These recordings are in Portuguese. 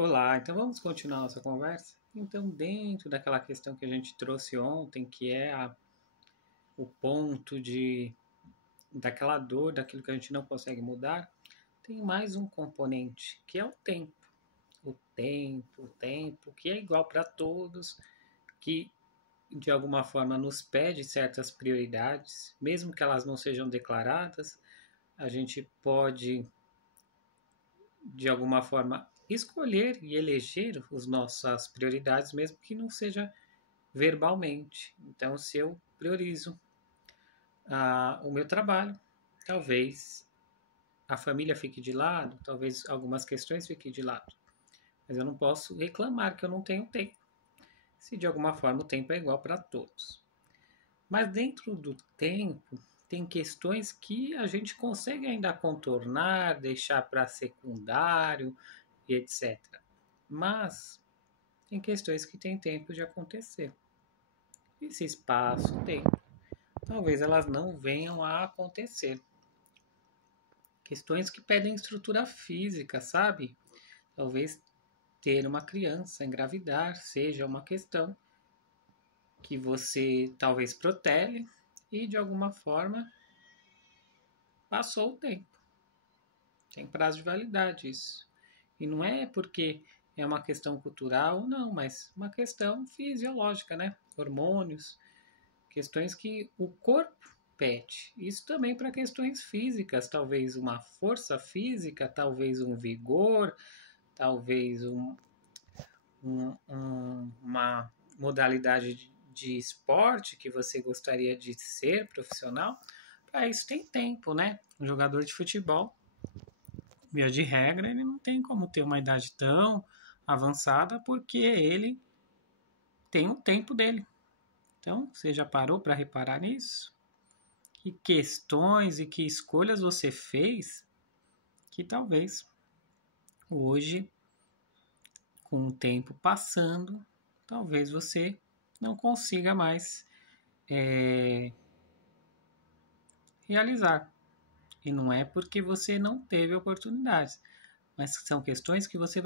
Olá, então vamos continuar nossa conversa? Então, dentro daquela questão que a gente trouxe ontem, que é o ponto daquela dor, daquilo que a gente não consegue mudar, tem mais um componente, que é o tempo. O tempo, que é igual para todos, que de alguma forma nos pede certas prioridades, mesmo que elas não sejam declaradas, a gente pode de alguma forma escolher e eleger as nossas prioridades, mesmo que não seja verbalmente. Então, se eu priorizo o meu trabalho, talvez a família fique de lado, talvez algumas questões fiquem de lado. Mas eu não posso reclamar que eu não tenho tempo, se de alguma forma o tempo é igual para todos. Mas dentro do tempo, tem questões que a gente consegue ainda contornar, deixar para secundário e etc. Mas tem questões que têm tempo de acontecer. Esse espaço, tempo, talvez elas não venham a acontecer. Questões que pedem estrutura física, sabe? Talvez ter uma criança, engravidar, seja uma questão que você talvez protele e de alguma forma passou o tempo. Tem prazo de validade isso. E não é porque é uma questão cultural, não, mas uma questão fisiológica, né? Hormônios, questões que o corpo pede. Isso também para questões físicas, talvez uma força física, talvez um vigor, talvez uma modalidade de esporte que você gostaria de ser profissional. Para isso tem tempo, né? Um jogador de futebol, via de regra, ele não tem como ter uma idade tão avançada porque ele tem o tempo dele. Então, você já parou para reparar nisso? Que questões e que escolhas você fez que talvez hoje, com o tempo passando, talvez você não consiga mais realizar. E não é porque você não teve oportunidades, mas são questões que você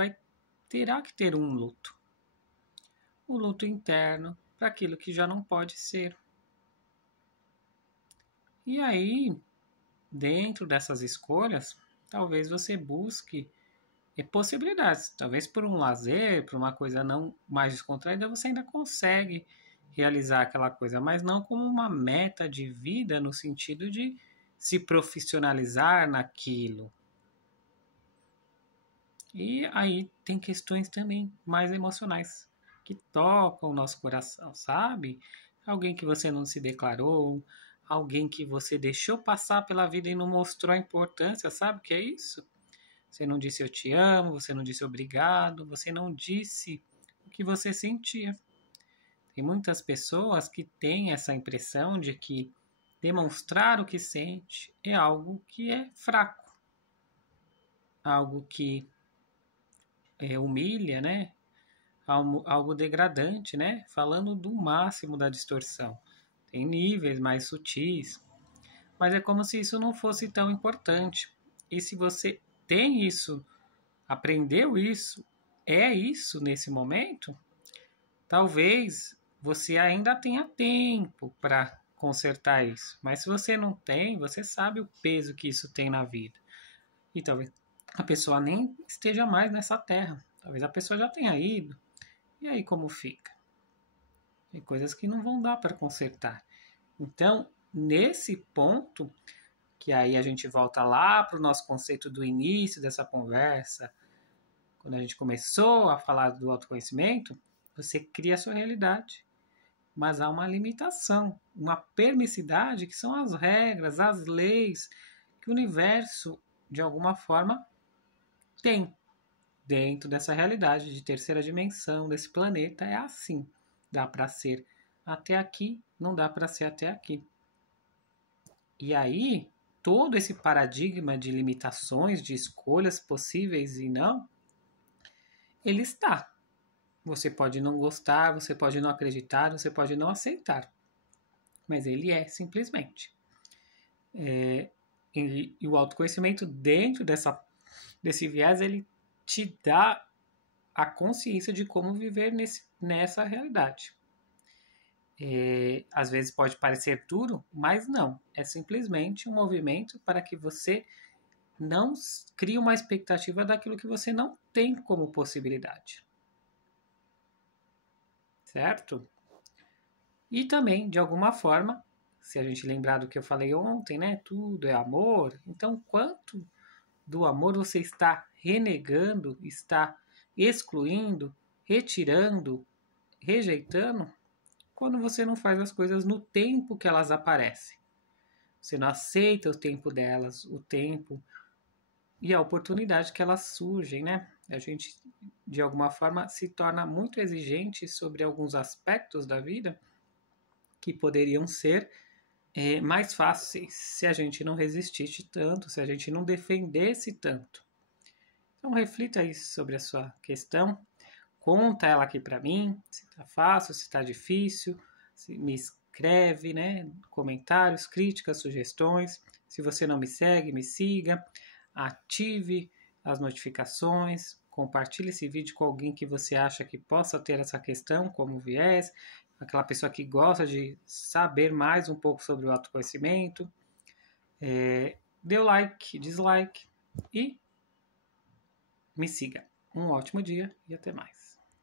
terá que ter um luto. Um luto interno para aquilo que já não pode ser. E aí, dentro dessas escolhas, talvez você busque possibilidades. Talvez por um lazer, por uma coisa não mais descontraída, você ainda consegue realizar aquela coisa, mas não como uma meta de vida no sentido de se profissionalizar naquilo. E aí tem questões também mais emocionais que tocam o nosso coração, sabe? Alguém que você não se declarou, alguém que você deixou passar pela vida e não mostrou a importância, sabe o que é isso? Você não disse eu te amo, você não disse obrigado, você não disse o que você sentia. Tem muitas pessoas que têm essa impressão de que demonstrar o que sente é algo que é fraco, algo que humilha, né? Algo degradante, né? Falando do máximo da distorção. Tem níveis mais sutis, mas é como se isso não fosse tão importante. E se você tem isso, aprendeu isso, é isso nesse momento, talvez você ainda tenha tempo para consertar isso. Mas se você não tem, você sabe o peso que isso tem na vida. E talvez a pessoa nem esteja mais nessa terra. Talvez a pessoa já tenha ido. E aí como fica? Tem coisas que não vão dar para consertar. Então, nesse ponto, que aí a gente volta lá para o nosso conceito do início dessa conversa, quando a gente começou a falar do autoconhecimento, você cria a sua realidade. Mas há uma limitação, uma permissividade, que são as regras, as leis que o universo, de alguma forma, tem dentro dessa realidade de terceira dimensão, desse planeta. É assim. Dá para ser até aqui, não dá para ser até aqui. E aí, todo esse paradigma de limitações, de escolhas possíveis e não, ele está. Você pode não gostar, você pode não acreditar, você pode não aceitar. Mas ele é, simplesmente. E o autoconhecimento, dentro desse viés, ele te dá a consciência de como viver nessa realidade. Às vezes pode parecer duro, mas não. É simplesmente um movimento para que você não crie uma expectativa daquilo que você não tem como possibilidade. Certo? E também, de alguma forma, se a gente lembrar do que eu falei ontem, né? Tudo é amor. Então, quanto do amor você está renegando, está excluindo, retirando, rejeitando, quando você não faz as coisas no tempo que elas aparecem. Você não aceita o tempo delas, o tempo e a oportunidade que elas surgem, né? A gente, de alguma forma, se torna muito exigente sobre alguns aspectos da vida que poderiam ser mais fáceis se a gente não resistisse tanto, se a gente não defendesse tanto. Então reflita aí sobre a sua questão, conta ela aqui para mim, se está fácil, se está difícil, me escreve, né, comentários, críticas, sugestões. Se você não me segue, me siga, ative as notificações, compartilhe esse vídeo com alguém que você acha que possa ter essa questão como viés, aquela pessoa que gosta de saber mais um pouco sobre o autoconhecimento. Dê o like, dislike e me siga. Um ótimo dia e até mais.